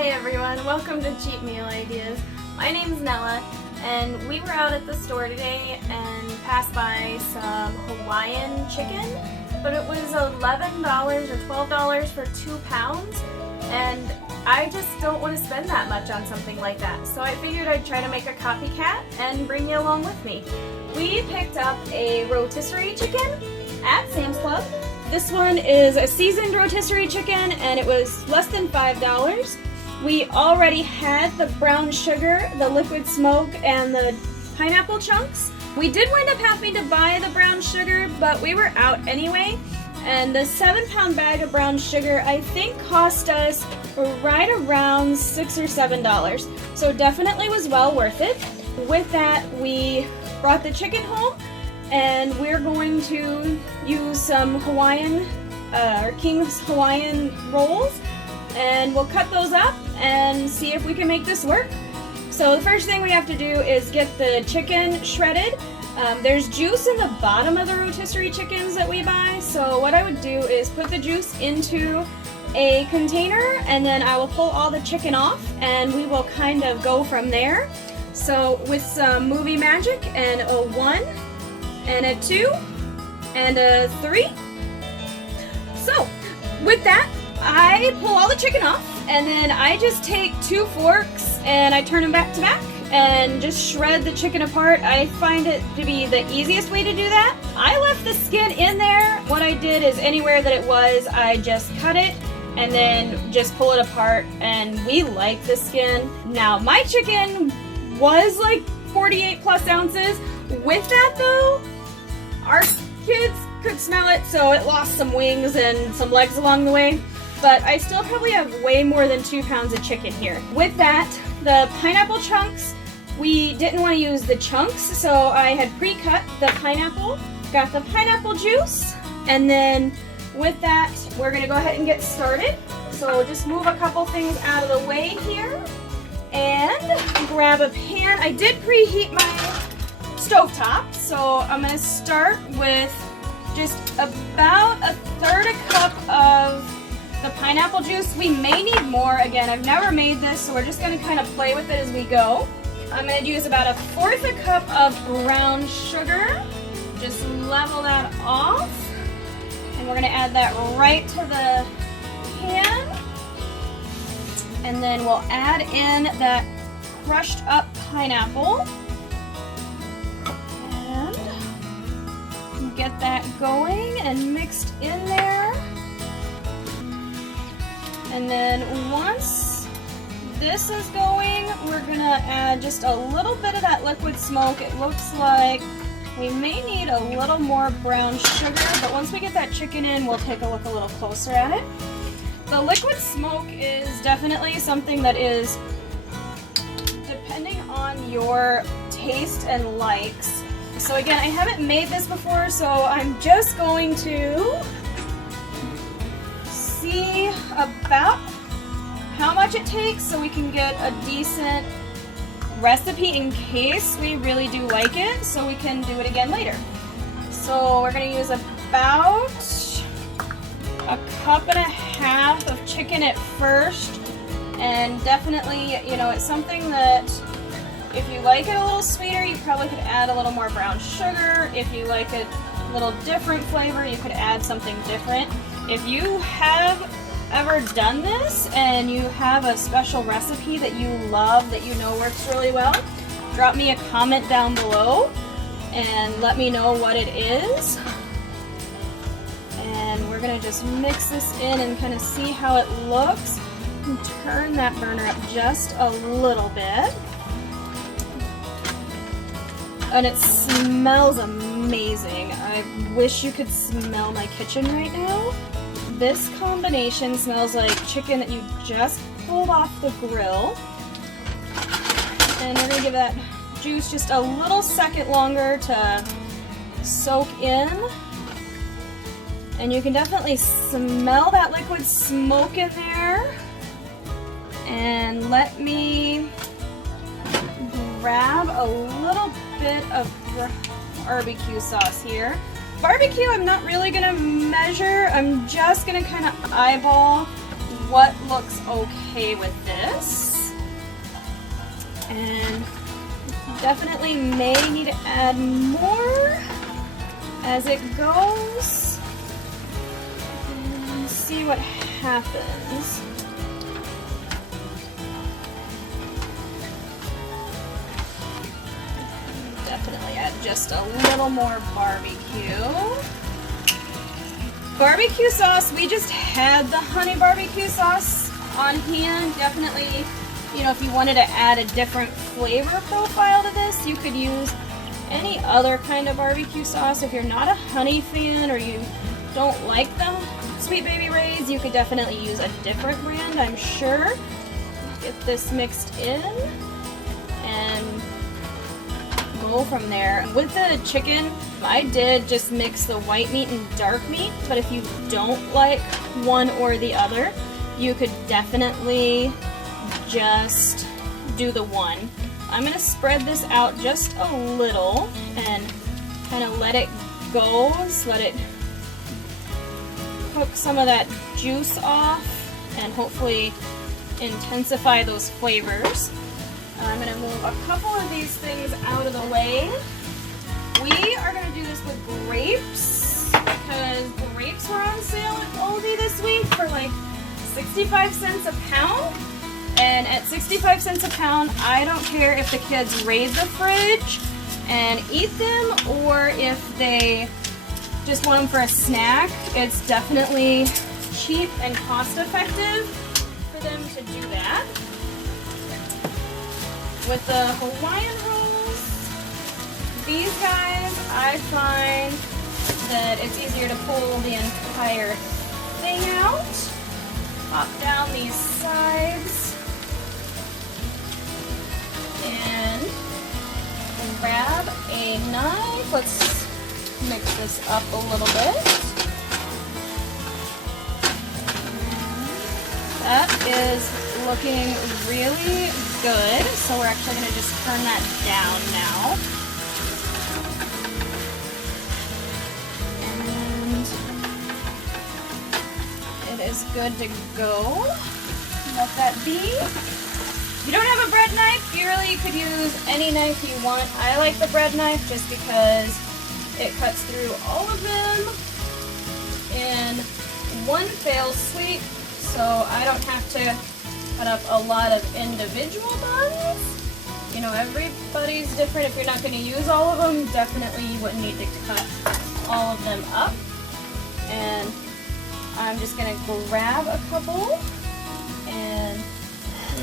Hi everyone, welcome to Cheap Meal Ideas. My name's Nella, and we were out at the store today and passed by some Hawaiian chicken, but it was $11 or $12 for 2 pounds, and I just don't want to spend that much on something like that. So I figured I'd try to make a copycat and bring you along with me. We picked up a rotisserie chicken at Sam's Club. This one is a seasoned rotisserie chicken and it was less than $5. We already had the brown sugar, the liquid smoke, and the pineapple chunks. We did wind up having to buy the brown sugar, but we were out anyway. And the 7-pound bag of brown sugar I think cost us right around $6 or $7. So definitely was well worth it. With that, we brought the chicken home. And we're going to use some Hawaiian, or King's Hawaiian rolls, and we'll cut those up and see if we can make this work. So the first thing we have to do is get the chicken shredded. There's juice in the bottom of the rotisserie chickens that we buy, so what I would do is put the juice into a container and then I will pull all the chicken off and we will kind of go from there. So with some movie magic and a 1, and a 2, and a 3. So, with that, I pull all the chicken off, and then I just take 2 forks, and I turn them back to back, and just shred the chicken apart. I find it to be the easiest way to do that. I left the skin in there. What I did is anywhere that it was, I just cut it, and then just pull it apart, and we like the skin. Now, my chicken was like 48 plus ounces. With that though, our kids could smell it, so it lost some wings and some legs along the way, but I still probably have way more than 2 pounds of chicken here. With that, the pineapple chunks, we didn't want to use the chunks, so I had pre-cut the pineapple, got the pineapple juice, and then with that, we're going to go ahead and get started. So just move a couple things out of the way here, and grab a pan. I did preheat my stovetop, so I'm going to start with just about a 1/3 cup of the pineapple juice. We may need more. Again, I've never made this, so we're just going to kind of play with it as we go. I'm going to use about a 1/4 cup of brown sugar. Just level that off, and we're going to add that right to the pan, and then we'll add in that crushed up pineapple. Get that going and mixed in there. And then once this is going, we're gonna add just a little bit of that liquid smoke. It looks like we may need a little more brown sugar, but once we get that chicken in, we'll take a look a little closer at it. The liquid smoke is definitely something that is depending on your taste and likes. So again, I haven't made this before, so I'm just going to see about how much it takes so we can get a decent recipe in case we really do like it, so we can do it again later. So we're going to use about 1.5 cups of chicken at first, and definitely, you know, it's something that if you like it a little sweeter, you probably could add a little more brown sugar. If you like a little different flavor, you could add something different. If you have ever done this and you have a special recipe that you love, that you know works really well, drop me a comment down below and let me know what it is. And we're gonna just mix this in and kind of see how it looks. And turn that burner up just a little bit. And it smells amazing. I wish you could smell my kitchen right now. This combination smells like chicken that you just pulled off the grill. And we're gonna give that juice just a little second longer to soak in. And you can definitely smell that liquid smoke in there. And let me grab a little bit of barbecue sauce here. Barbecue I'm not really gonna measure, I'm just gonna kind of eyeball what looks okay with this. And definitely may need to add more as it goes. And see what happens. Definitely add just a little more barbecue. Barbecue sauce, we just had the honey barbecue sauce on hand. Definitely, you know, if you wanted to add a different flavor profile to this, you could use any other kind of barbecue sauce. If you're not a honey fan or you don't like the Sweet Baby Ray's, you could definitely use a different brand, I'm sure. Get this mixed in and go from there. With the chicken, I did just mix the white meat and dark meat, but if you don't like one or the other, you could definitely just do the one. I'm gonna spread this out just a little and kind of let it go, let it cook some of that juice off and hopefully intensify those flavors. I'm going to move a couple of these things out of the way. We are going to do this with grapes because grapes were on sale at Aldi this week for like 65 cents a pound. And at 65 cents a pound, I don't care if the kids raid the fridge and eat them or if they just want them for a snack. It's definitely cheap and cost effective for them to do that. With the Hawaiian rolls, these guys, I find that it's easier to pull the entire thing out. Pop down these sides and grab a knife. Let's mix this up a little bit. That is looking really good, so we're actually going to just turn that down now. And it is good to go. Let that be. If you don't have a bread knife, you really could use any knife you want. I like the bread knife just because it cuts through all of them in one fell sweep, so I don't have to cut up a lot of individual buns. You know, everybody's different. If you're not going to use all of them, definitely you wouldn't need to cut all of them up. And I'm just going to grab a couple and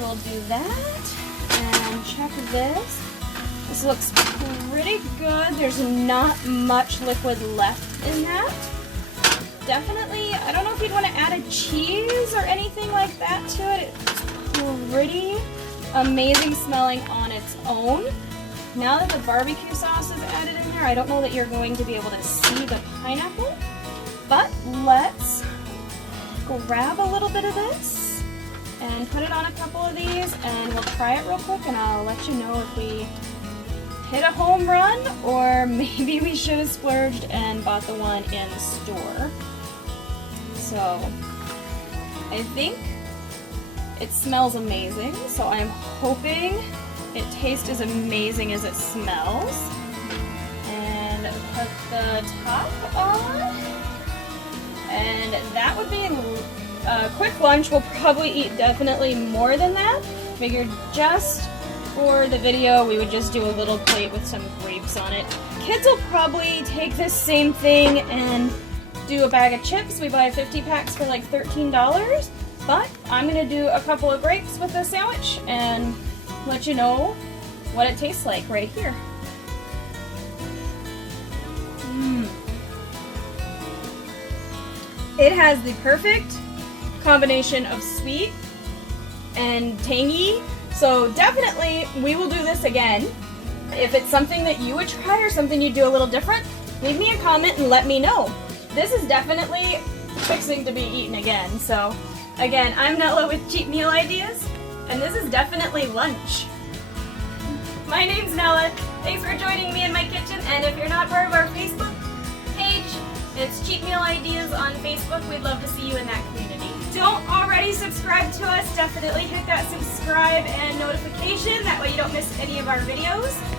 we'll do that. And check this. This looks pretty good. There's not much liquid left in that. Definitely, I don't know if you'd want to add a cheese or anything like that to it. It's pretty amazing smelling on its own. Now that the barbecue sauce is added in there, I don't know that you're going to be able to see the pineapple, but let's grab a little bit of this and put it on a couple of these and we'll try it real quick and I'll let you know if we hit a home run or maybe we should have splurged and bought the one in the store. So I think it smells amazing, so I'm hoping it tastes as amazing as it smells. And put the top on. And that would be a quick lunch. We'll probably eat definitely more than that. Figured just for the video we would just do a little plate with some grapes on it. Kids will probably take this same thing and do a bag of chips. We buy 50 packs for like $13, but I'm gonna do a couple of grapes with the sandwich and let you know what it tastes like right here. It has the perfect combination of sweet and tangy, so definitely we will do this again. If it's something that you would try or something you do a little different, leave me a comment and let me know. This is definitely fixing to be eaten again. So again, I'm Nella with Cheap Meal Ideas, and this is definitely lunch. My name's Nella. Thanks for joining me in my kitchen, and if you're not part of our Facebook page, it's Cheap Meal Ideas on Facebook. We'd love to see you in that community. Don't already already subscribed to us, definitely hit that subscribe and notification. That way you don't miss any of our videos.